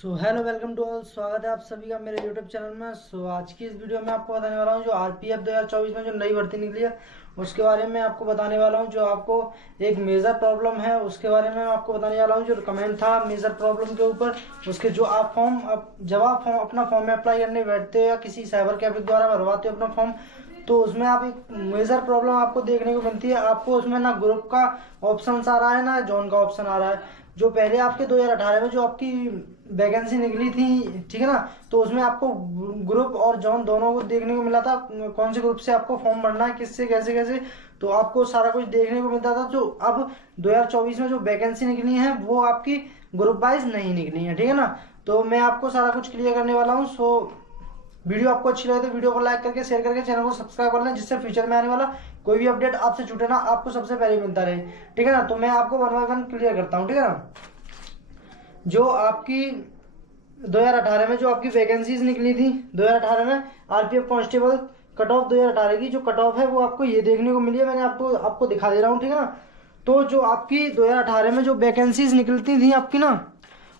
Hello welcome to all. स्वागत है आप सभी का मेरे यूट्यूब चैनल में। आज की इस वीडियो में आपको बताने वाला हूँ जो आरपीएफ 2024 में जो नई भर्ती निकली है उसके बारे में आपको बताने वाला हूँ। जो आपको एक मेजर प्रॉब्लम है उसके बारे में आपको बताने वाला हूँ। जो कमेंट था मेजर प्रॉब्लम के ऊपर, उसके जो आप जब आप अपना फॉर्म में अप्लाई करने बैठते हो या किसी साइबर कैफे द्वारा भरवाते हो अपना फॉर्म, तो उसमें आप एक मेजर प्रॉब्लम आपको देखने को मिलती है। आपको उसमें ना ग्रुप का ऑप्शन आ रहा है ना जोन का ऑप्शन आ रहा है। जो पहले आपके 2018 में जो आपकी वैकेंसी निकली थी, ठीक है ना, तो उसमें आपको ग्रुप और जॉन दोनों को देखने को मिला था। कौन से ग्रुप से आपको फॉर्म भरना है, किससे कैसे कैसे, तो आपको सारा कुछ देखने को मिलता था। जो अब 2024 में जो वैकेंसी निकली है वो आपकी ग्रुप वाइज नहीं निकली है, ठीक है ना। तो मैं आपको सारा कुछ क्लियर करने वाला हूँ। वीडियो आपको अच्छी लगे तो वीडियो को लाइक करके शेयर करके चैनल को सब्सक्राइब कर लें, जिससे फ्यूचर में आने वाला कोई भी अपडेट आपसे छूटे ना, आपको सबसे पहले मिलता रहे, ठीक है ना। तो मैं आपको वन बाय वन क्लियर करता हूँ, ठीक है ना। जो आपकी 2018 में जो आपकी वैकेंसीज निकली थी 2018 में आरपीएफ कांस्टेबल कट ऑफ 2018 की जो कट ऑफ है वो आपको ये देखने को मिली है। मैंने आपको आपको दिखा दे रहा हूँ, ठीक है ना। तो जो आपकी 2018 में जो वैकेंसीज निकलती थी आपकी ना,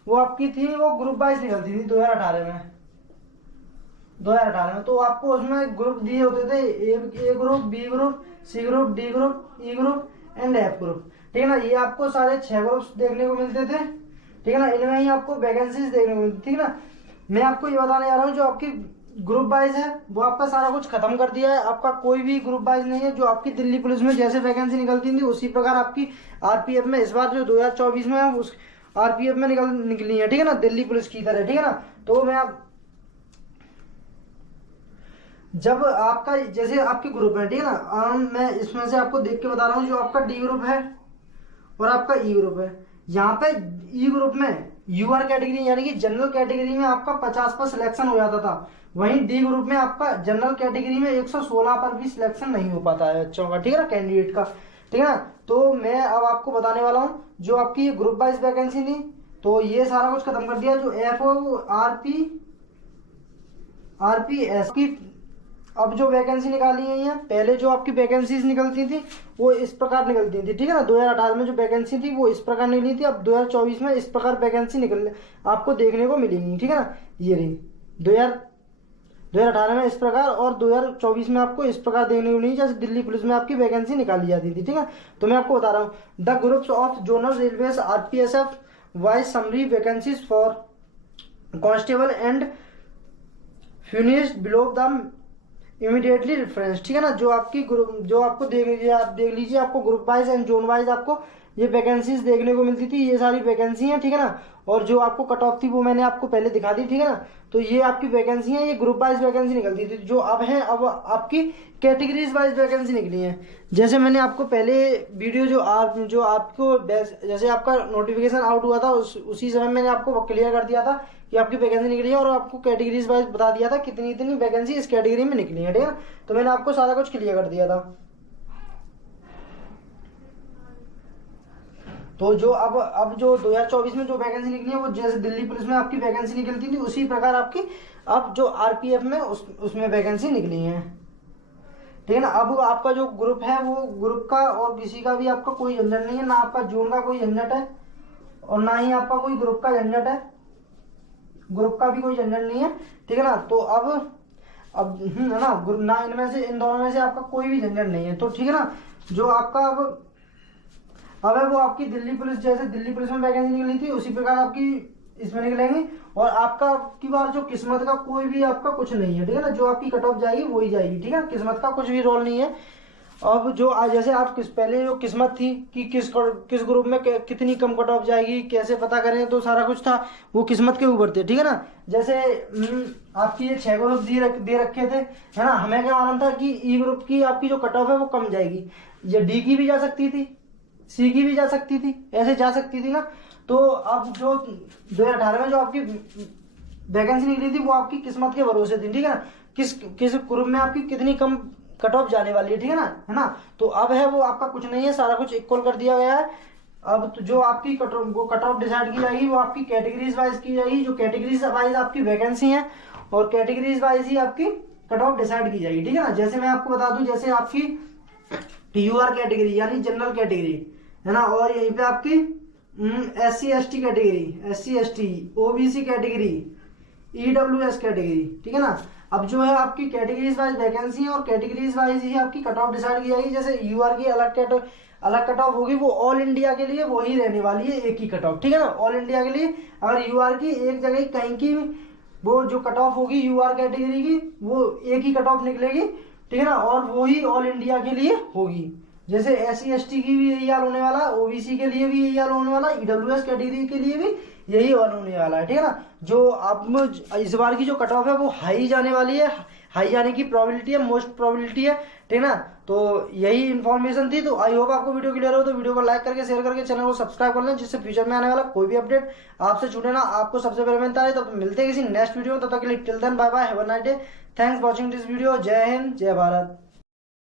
वो आपकी थी वो ग्रुप वाइज निकलती थी 2018 में। तो आपको उसमें ग्रुप दिए होते थे, A group, B group, C group, D group, E group and F group, ठीक है ना। ये आपको सारे 6 ग्रुप्स देखने को मिलते थे, ठीक है ना। इनमें ही आपको वैकेंसीज देखने को मिलती, ठीक है ना। मैं आपको ये बताने जा रहा हूँ जो आपकी ग्रुप वाइज है वो आपका सारा कुछ खत्म कर दिया है। आपका कोई भी ग्रुप वाइज नहीं है। जो आपकी दिल्ली पुलिस में जैसे वैकेंसी निकलती थी उसी प्रकार आपकी आरपीएफ में इस बार जो 2024 में है उस आरपीएफ में निकली है, ठीक है ना, दिल्ली पुलिस की तरह, ठीक है ना। तो मैं आप जब आपका जैसे आपके ग्रुप है, ठीक है ना, मैं इसमें से आपको देख के बता रहा हूँ। जो आपका डी ग्रुप है और आपका ई ग्रुप है, यहाँ पे ई ग्रुप में यूआर कैटेगरी यानी कि जनरल कैटेगरी में आपका 50 पर सिलेक्शन हो जाता था। वहीं डी ग्रुप में आपका जनरल कैटेगरी में 116 पर भी सिलेक्शन नहीं हो पाता है बच्चों का, ठीक है ना, कैंडिडेट का, ठीक है ना। तो मैं अब आपको बताने वाला हूँ जो आपकी ग्रुप वाइज वैकेंसी थी, तो ये सारा कुछ खत्म कर दिया। जो एफ ओ आरपीएस की अब जो वैकेंसी निकाली गई है, पहले जो आपकी वैकेंसीज निकलती थी वो इस प्रकार निकलती थी, ठीक है ना। 2018 में जो वैकेंसी थी वो इस प्रकार निकली थी। अब 2024 में इस प्रकार वैकेंसी निकल आपको देखने को मिलेगी, ठीक है ना। ये रही 2018 में इस प्रकार और 2024 में आपको इस प्रकार देखने को मिली, जैसे दिल्ली पुलिस में आपकी वैकेंसी निकाली जाती थी, ठीक है। तो मैं आपको बता रहा हूँ the groups of zonal railway RPSF wise summary vacancies for constable and finished below the immediately reference, ठीक है ना। जो आपकी ग्रुप जो आपको देख लीजिए, आप देख लीजिए, आपको group wise and zone wise आपको ये वैकेंसीज देखने को मिलती थी। ये सारी वैकेंसी हैं, ठीक है ना। और जो आपको कट ऑफ थी वो मैंने आपको पहले दिखा दी, ठीक है ना। तो ये आपकी वैकेंसी है, ये ग्रुप वाइज वैकेंसी निकलती थी। जो अब है अब आपकी कैटेगरीज वाइज वैकेंसी निकली है। जैसे मैंने आपको पहले वीडियो जो आपको जैसे आपका नोटिफिकेशन आउट हुआ था उसी समय मैंने आपको क्लियर कर दिया था कि आपकी वैकेंसी निकली है, और आपको कैटेगरीज वाइज बता दिया था कितनी इतनी वैकेंसी इस कैटेगरी में निकली है, ठीक है। तो मैंने आपको सारा कुछ क्लियर कर दिया था। तो जो अब जो 2024 में जो वैकेंसी निकली है वो जैसे दिल्ली पुलिस में आपकी वैकेंसी निकलती थी उसी प्रकार आपकी अब जो आरपीएफ में उसमें वैकेंसी निकली है, ठीक है ना। अब आपका जो ग्रुप है वो ग्रुप का और किसी का भी आपका कोई झंझट नहीं है, ना आपका जोन का कोई झंझट है और ना ही आपका कोई ग्रुप का झंझट है। ग्रुप का भी कोई झंझट नहीं है, ठीक है ना। तो अब है ना इनमें से इन दोनों में से आपका कोई भी झंझट नहीं है, तो ठीक है ना। जो आपका अब है वो आपकी दिल्ली पुलिस जैसे दिल्ली पुलिस में वैकेंसी निकली थी उसी प्रकार आपकी इसमें निकलेंगी। और आपका की बार जो किस्मत का कोई भी आपका कुछ नहीं है, ठीक है ना। जो आपकी कट ऑफ जाएगी वही जाएगी, ठीक है। किस्मत का कुछ भी रोल नहीं है। अब जो जैसे आप पहले जो किस्मत थी कि किस ग्रुप में कितनी कम कट ऑफ जाएगी कैसे पता करें, तो सारा कुछ था वो किस्मत के ऊपर थे, ठीक है ना। जैसे आपकी ये 6 ग्रुप दे रखे थे, है ना। हमें क्या मालूम था कि ई ग्रुप की आपकी जो कट ऑफ है वो कम जाएगी। ये डी की भी जा सकती थी, सी की भी जा सकती थी, ऐसे जा सकती थी ना। तो अब जो 2018 में जो आपकी वैकेंसी निकली थी वो आपकी किस्मत के भरोसे थी, ठीक है ना। किस ग्रुप में आपकी कितनी कम कट ऑफ जाने वाली है, ठीक है ना, है ना। तो अब है वो आपका कुछ नहीं है, सारा कुछ इक्वल कर दिया गया है। अब तो जो आपकी कट ऑफ डिसाइड की जाएगी वो आपकी कैटेगरीज वाइज की जाएगी। जो कैटेगरीज वाइज आपकी वैकेंसी है और कैटेगरीज वाइज ही आपकी कट ऑफ डिसाइड की जाएगी, ठीक है ना। जैसे मैं आपको बता दूं, जैसे आपकी यूआर कैटेगरी यानी जनरल कैटेगरी, है ना, और यहीं पे आपकी SC ST category, SC ST, OBC category, EWS category, ठीक है ना। अब जो है आपकी कैटेगरीज वाइज वैकेंसी है और कैटेगरीज वाइज ही आपकी कट ऑफ डिसाइड की जाएगी। जैसे यूआर की अलग कट ऑफ होगी, वो ऑल इंडिया के लिए वही रहने वाली है, एक ही कट ऑफ, ठीक है ना। ऑल इंडिया के लिए अगर यूआर की एक जगह कहीं की वो जो कट ऑफ होगी यूआर कैटेगरी की, वो एक ही कट ऑफ निकलेगी, ठीक है ना, और वो ही ऑल इंडिया के लिए होगी। जैसे SC ST की भी यही हाल होने वाला, OBC के लिए भी यही हाल होने वाला, EWS कैटेगरी के लिए भी यही हाल होने वाला है, ठीक है ना। जो अब इस बार की जो कट ऑफ है वो हाई जाने वाली है, हाई जाने की प्रोबेबिलिटी है, मोस्ट प्रोबेबिलिटी है, ठीक है ना। तो यही इन्फॉर्मेशन थी। तो आई होप आपको वीडियो क्लियर हो, तो वीडियो को लाइक करके शेयर करके चैनल को सब्सक्राइब कर लें, जिससे फ्यूचर में आने वाला कोई भी अपडेट आपसे जुड़े ना आपको सबसे पहले मिलता है। तो मिलते हैं किसी नेक्स्ट वीडियो में, तब तक के लिए till then bye bye, have a nice day, thanks for watching this video. जय हिंद, जय भारत।